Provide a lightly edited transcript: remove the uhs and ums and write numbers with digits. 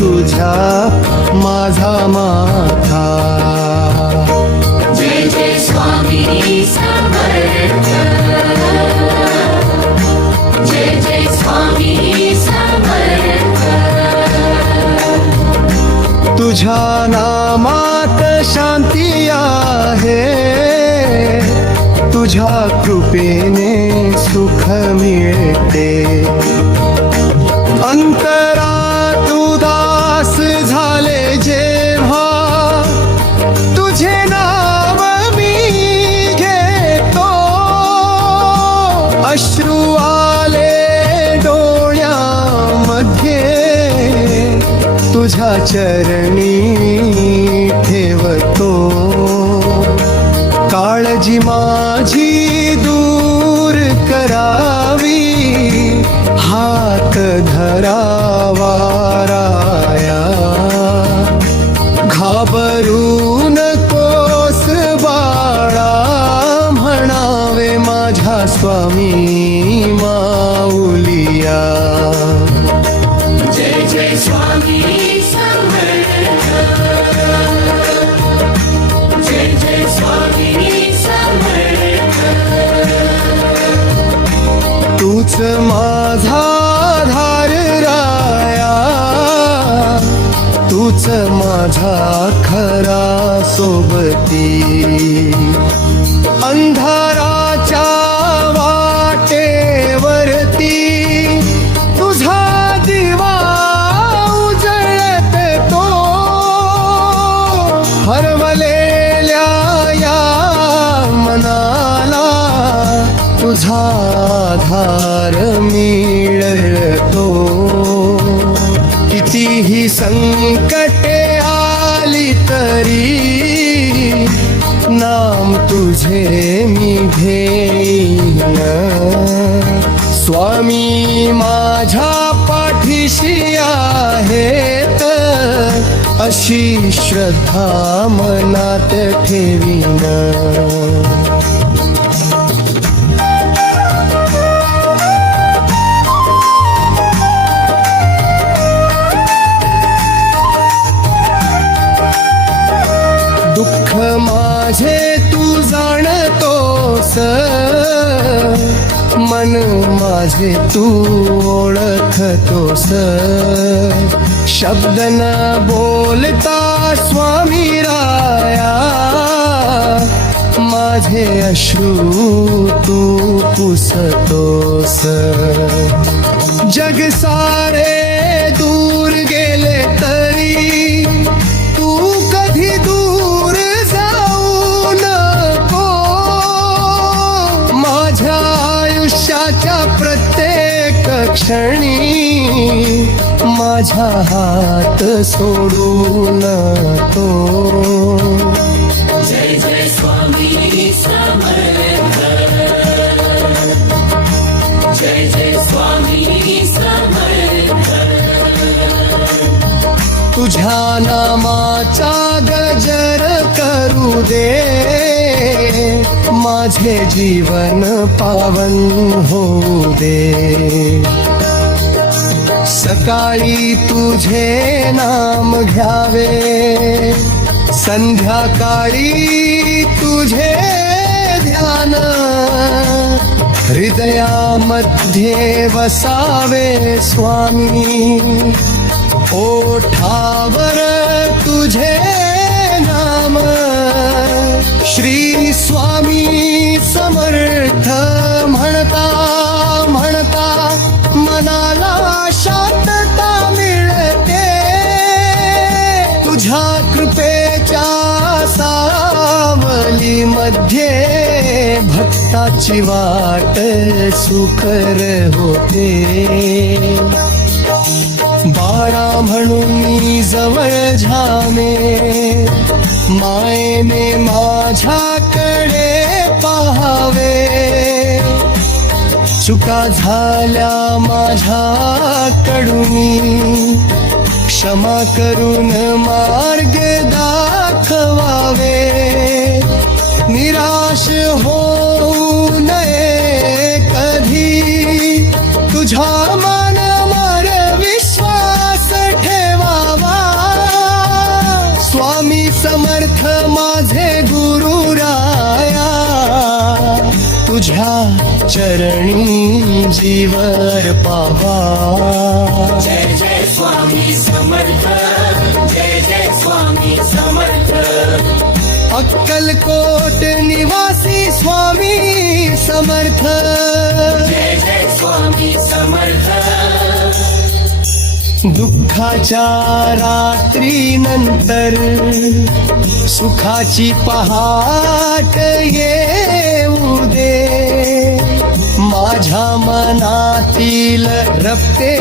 तुझ्या माझा माथा. जय जय स्वामी समर्थ. जय जय स्वामी समर्थ. तुझ्या नामात शांती आहे, तुझ्या कृपेने सुख मिळते. अंतरात उदास झाले जेव्हा तुझे नाव मी घेतो. अश्रू आले डोळ्यामध्ये, तुझ्या चरणी ठेवतो. काळजी माझी दूर करावी, हात धरावा राया. घाबरू नकोस बाळा, म्हणावे माझ्या स्वामी माऊलिया. जय जय स्वामी समर्थ. जय जय स्वामी समर्थ. तूच माझा आधार राया, तूच माझा खरा सोबती. अंधाराच्या वाटेवरती तुझा दिवा उजळत तो. हरवलेल्या या मनाला तुझा आधार मिळतो. कितीही संकटे आली तरी नाम तुझे मी घेईन. स्वामी माझ्या पाठीशी आहेत, अशी श्रद्धा मनात ठेवीन. दुःख माझे तू जाणतोस, मन माझे तू ओळखतोस. शब्द न बोलता स्वामी राया, माझे अश्रू तू पुसतोस. जग सारे दूर गेले तरी तू कधी दूर जाऊ नको. माझ्या आयुष्याच्या प्रत्येक क्षणी माझा हात सोडू नको. जय जय स्वामी समर्थ. जय जय स्वामी समर्थ. तुझ्या नामाचा गजर करू दे, माझे जीवन पावन होऊ दे. सकाळी तुझे नाम घ्यावे, संध्याकाळी तुझे ध्यान. हृदयामध्ये वसावे स्वामी, ओठावर तुझे नाम. श्री स्वामी समर्थ म्हणता म्हणता मनाला शांतता मिळते. तुझ्या कृपेच्या सावलीमध्ये भक्ताची वाट सुकर होते. बाळा म्हणून मी जवळ झाले, मायेने माझ्याकडे पाहावे. चुका झाल्या माझ्याकडून, क्षमा करून मार्ग दाखवावे. निराश होऊ नये कधी, तुझ्या मनावर विश्वास ठेवा. समर्थ माझे गुरुराया तुझ्या चरणी जीवर पावा जय जय स्वामी समर्थ जय जय स्वामी समर्थ अक्कलकोट निवासी स्वामी समर्थ जय जय स्वामी समर्थ दुःखाच्या रात्रीनंतर सुखाची पहाट येऊ दे माझ्या मनातील रक्ते